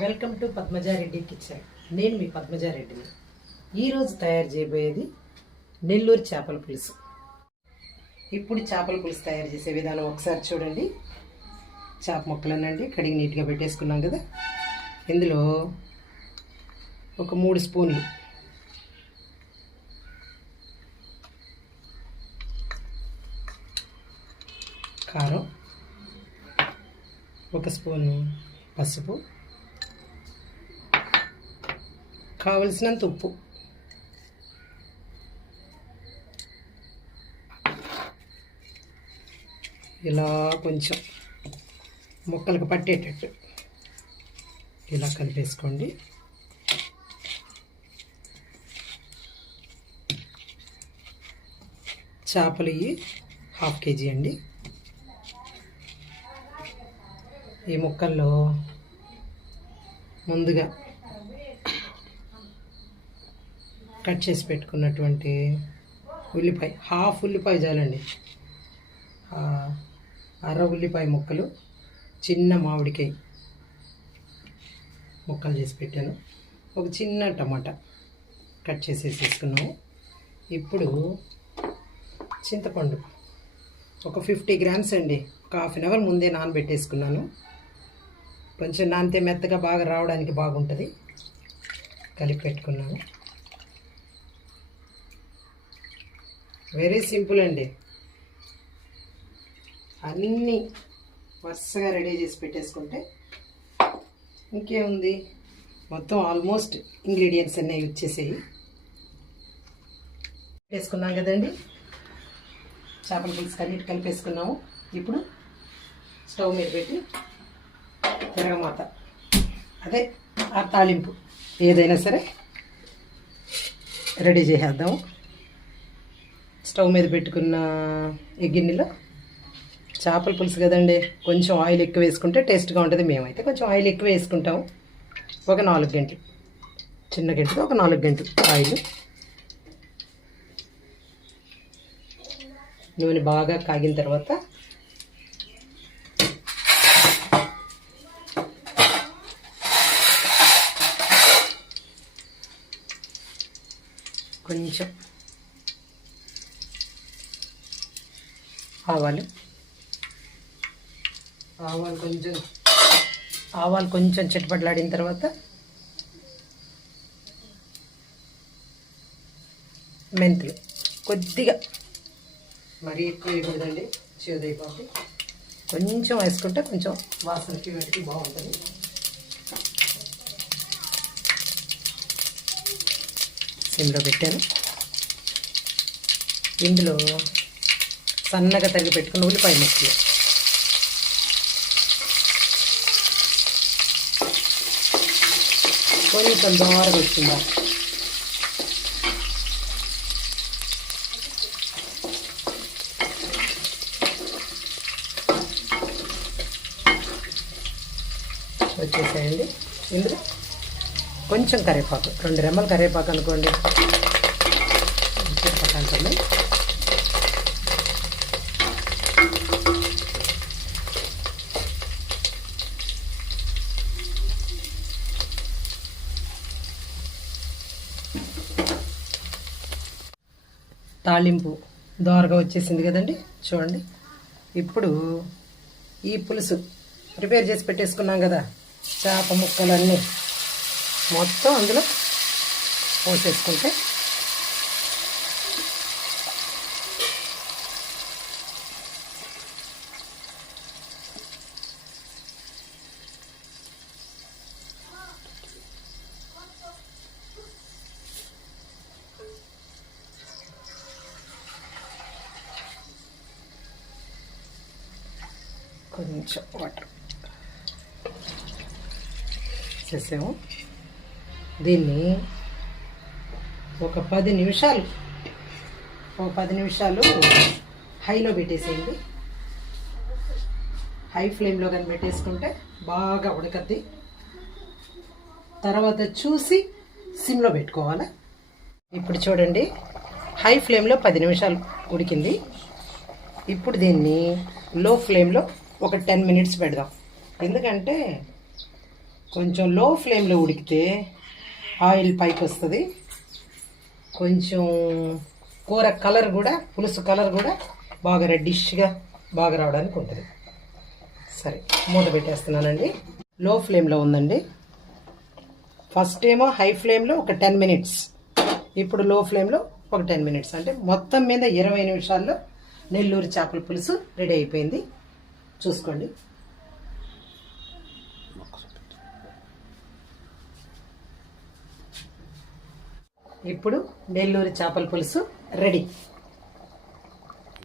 Welcome to Padmaja Reddy kitchen. నేను మీ పద్మజారెడ్డిని. ఈరోజు తయారు చేయబోయేది నెల్లూరు చేపల పులుసు. ఇప్పుడు చేపల పులుసు తయారు చేసే విధానం ఒకసారి చూడండి. చేప ముక్కలనండి కడిగి నీట్గా పెట్టేసుకున్నాం కదా. ఇందులో ఒక మూడు స్పూన్లు కారం ఒక స్పూను పసుపు కావలసినంత ఉప్పు. ఇలా కొంచెం ముక్కలకు పట్టేటట్టు ఇలా కలిపేసుకోండి. చేపలు ఇవి హాఫ్ కేజీ అండి. ఈ ముక్కల్లో ముందుగా కట్ చేసి పెట్టుకున్నటువంటి ఉల్లిపాయ హాఫ్ ఉల్లిపాయ చాలండి. అర ఉల్లిపాయ ముక్కలు చిన్న మామిడికాయ ముక్కలు చేసి పెట్టాను. ఒక చిన్న టమాటా కట్ చేసేసి తీసుకున్నాము ఇప్పుడు చింతపండు ఒక ఫిఫ్టీ గ్రామ్స్ అండి. ఒక హాఫ్ అన్ అవర్ ముందే నానబెట్టేసుకున్నాను. కొంచెం నానితే మెత్తగా బాగా రావడానికి బాగుంటుంది. కలిపి పెట్టుకున్నాను. వెరీ సింపుల్ అండి. అన్నీ వరుసగా రెడీ చేసి పెట్టేసుకుంటే ఇంకేముంది? మొత్తం ఆల్మోస్ట్ ఇంగ్రీడియంట్స్ అన్నీ వచ్చేసేయి వేసుకున్నాం కదండి. చేపల పులుసు కన్నీటి కలిపేసుకున్నాము. ఇప్పుడు స్టవ్ మీద పెట్టి తిరగమాత అదే ఆ తాలింపు. ఏదైనా సరే రెడీ చేసేద్దాము. స్టవ్ మీద పెట్టుకున్న ఈ గిన్నెలో చేపల పులుసు కదండి కొంచెం ఆయిల్ ఎక్కువ వేసుకుంటే టేస్ట్గా ఉంటుంది. మేమైతే కొంచెం ఆయిల్ ఎక్కువ వేసుకుంటాము. ఒక నాలుగు గంటలు చిన్న గంటలు ఒక నాలుగు గంటలు ఆయిల్. నూనె బాగా కాగిన తర్వాత కొంచెం ఆవాలు. ఆవాలు కొంచెం. ఆవాలు కొంచెం చిటపట్లాడిన తర్వాత మెంతులు. కొద్దిగా. మరీ ఎక్కువ వేయకూడదండి చేదైపోతే కొంచెం వేసుకుంటే కొంచెం వాసనకి వాటికి బాగుంటుంది. సిమ్లో పెట్టాను. ఇందులో సన్నగా తరిగి పెట్టుకున్న ఉల్లిపాయ ముక్కలు. కొంచెం దోరగా వచ్చిందా? వచ్చేసేయండి. ఇందులో కొంచెం కరివేపాకు రెండు రెమ్మల కరివేపాకు అనుకోండి. పక్కన తాలింపు దోరగా వచ్చేసింది కదండి. చూడండి. ఇప్పుడు ఈ పులుసు ప్రిపేర్ చేసి పెట్టేసుకున్నాం కదా. చేప ముక్కలన్నీ మొత్తం అందులో పోసేసుకుంటే కొంచెం వాటర్. చేసాము? దీన్ని ఒక పది నిమిషాలు ఒక పది నిమిషాలు హైలో పెట్టేసేయండి. హై ఫ్లేమ్లో కానీ పెట్టేసుకుంటే బాగా ఉడకద్ది. తర్వాత చూసి సిమ్లో పెట్టుకోవాలి? ఇప్పుడు చూడండి హై ఫ్లేమ్లో పది నిమిషాలు ఉడికింది. ఇప్పుడు దీన్ని లో ఫ్లేమ్లో ఒక టెన్ మినిట్స్ పెడదాం. ఎందుకంటే కొంచెం లో ఫ్లేమ్లో ఉడికితే ఆయిల్ పైకి వస్తుంది. కొంచెం కూర కలర్ కూడా పులుసు కలర్ కూడా బాగా రెడ్డిష్గా బాగా రావడానికి ఉంటుంది. సరే మూత పెట్టేస్తున్నానండి. లో ఫ్లేమ్లో ఉందండి. ఫస్ట్ ఏమో హై ఫ్లేమ్లో ఒక టెన్ మినిట్స్ ఇప్పుడు లో ఫ్లేమ్లో ఒక టెన్ మినిట్స్ అంటే మొత్తం మీద ఇరవై నిమిషాల్లో నెల్లూరు చేపల పులుసు రెడీ అయిపోయింది. చూసుకోండి. ఇప్పుడు నెల్లూరు చేపల పులుసు రెడీ.